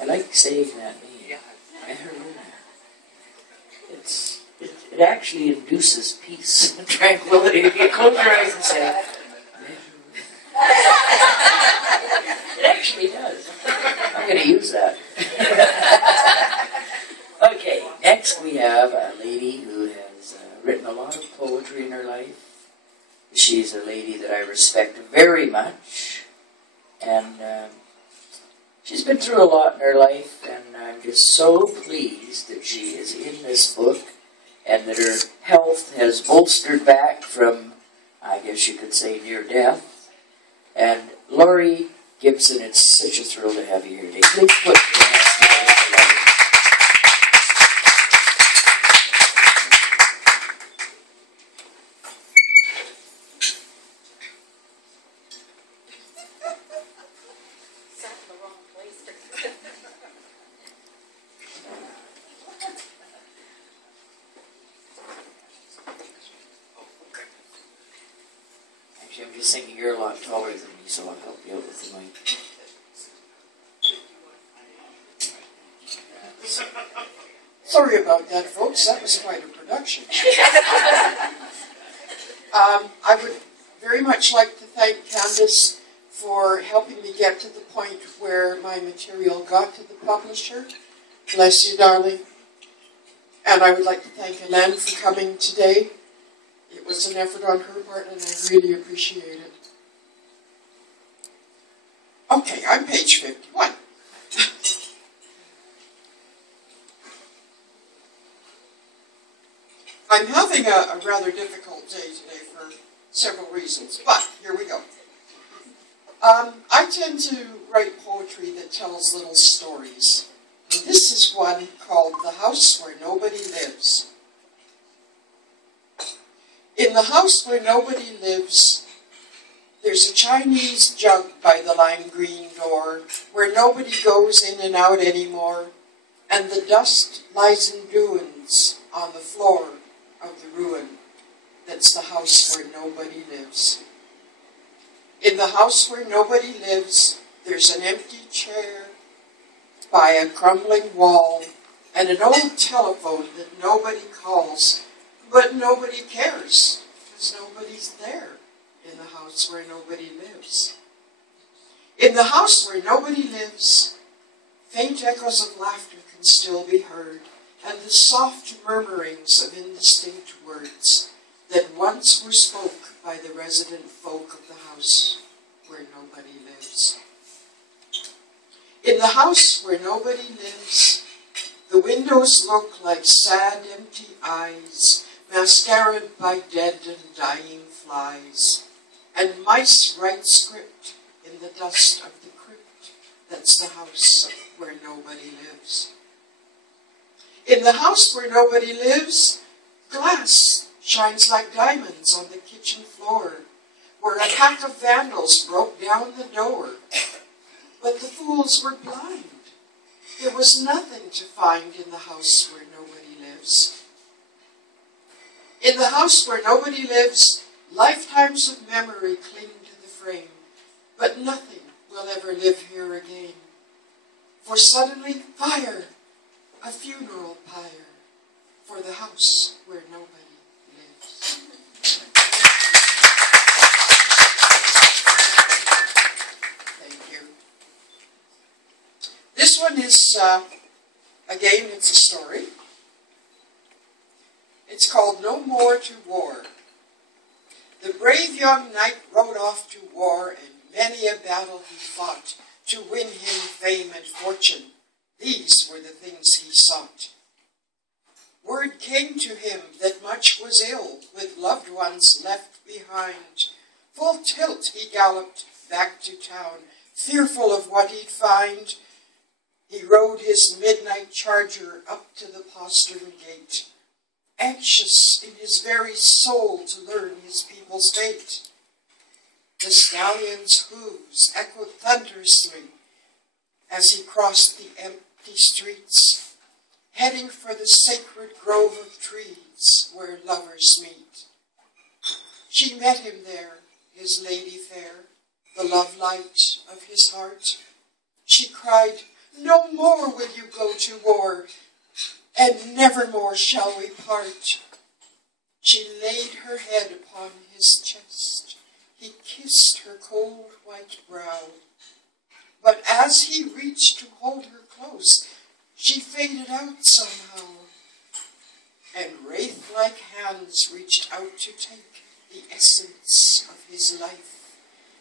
I like saying that name. It actually induces peace and tranquility. If you close your eyes and say, it actually does. I'm going to use that. Okay, next we have a lady who has written a lot of poetry in her life. She's a lady that I respect very much, and she's been through a lot in her life, and I'm just so pleased that she is in this book, and that her health has bolstered back from, I guess you could say, near death. And Lorie Gibson, it's such a thrill to have you here today. Please put your hands together for Lorie. I'm just thinking you're a lot taller than me, so I'll help you out with the mic. Sorry about that, folks. That was quite a production. I would very much like to thank Candace for helping me get to the point where my material got to the publisher. Bless you, darling. And I would like to thank Hélène for coming today. It was an effort on her part, and I really appreciate it. Okay, I'm page 51. I'm having a rather difficult day today for several reasons, but here we go. I tend to write poetry that tells little stories. And this is one called The House Where Nobody Lives. In the house where nobody lives, there's a Chinese jug by the lime green door where nobody goes in and out anymore, and the dust lies in ruins on the floor of the ruin that's the house where nobody lives. In the house where nobody lives, there's an empty chair by a crumbling wall and an old telephone that nobody calls. But nobody cares, because nobody's there in the house where nobody lives. In the house where nobody lives, faint echoes of laughter can still be heard, and the soft murmurings of indistinct words that once were spoke by the resident folk of the house where nobody lives. In the house where nobody lives, the windows look like sad, empty eyes, mascaraed by dead and dying flies, and mice write script in the dust of the crypt that's the house where nobody lives. In the house where nobody lives, glass shines like diamonds on the kitchen floor, where a pack of vandals broke down the door. But the fools were blind. There was nothing to find in the house where nobody lives. In the house where nobody lives, lifetimes of memory cling to the frame, but nothing will ever live here again. For suddenly, fire, a funeral pyre, for the house where nobody lives. Thank you. This one is, again, it's a story. It's called No More to War. The brave young knight rode off to war, and many a battle he fought to win him fame and fortune. These were the things he sought. Word came to him that much was ill, with loved ones left behind. Full tilt he galloped back to town, fearful of what he'd find. He rode his midnight charger up to the postern gate, anxious in his very soul to learn his people's fate. The stallion's hooves echoed thunderously as he crossed the empty streets, heading for the sacred grove of trees where lovers meet. She met him there, his lady fair, the love light of his heart. She cried, No more will you go to war, and nevermore shall we part. She laid her head upon his chest. He kissed her cold white brow. But as he reached to hold her close, she faded out somehow. And wraith-like hands reached out to take the essence of his life,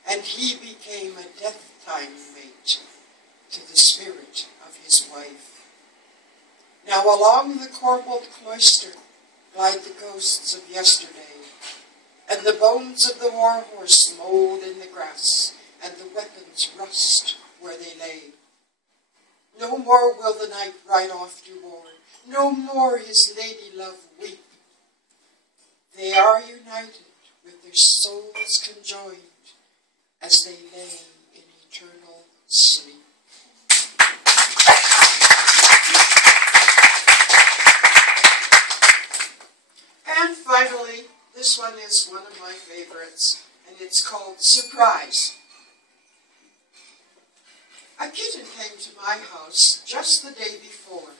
and he became a death-time mate to the spirit of his wife. Now along the corbelled cloister glide the ghosts of yesterday, and the bones of the war horse mold in the grass, and the weapons rust where they lay. No more will the knight ride off to war, no more his lady love weep. They are united with their souls conjoined as they lay in eternal sleep. And finally, this one is one of my favorites, and it's called Surprise. A kitten came to my house just the day before.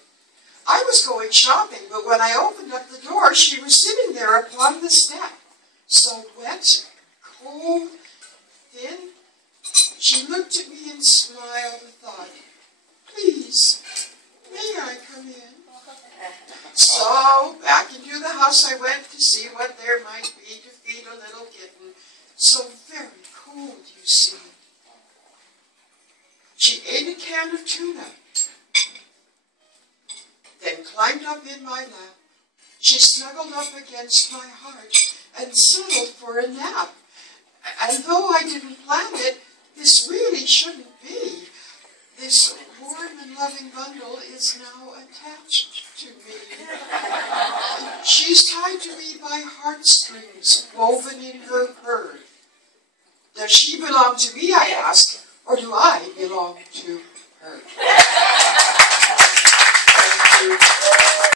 I was going shopping, but when I opened up the door, she was sitting there upon the step, so wet, cold, thin. She looked at me and smiled and thought, "Please, may I come in?" So back into the house I went to see what there might be to feed a little kitten, so very cold, you see. She ate a can of tuna, then climbed up in my lap. She snuggled up against my heart and settled for a nap. And though I didn't plan it, this really shouldn't be. This warm and loving bundle is now attached to me. She's tied to me by heartstrings woven in her fur. Does she belong to me, I ask, or do I belong to her?